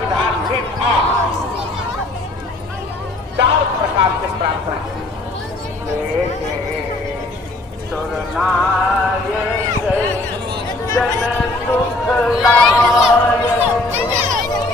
विधान से था। 4 प्रकार से प्रार्थना सुरनायक जन सुख लायक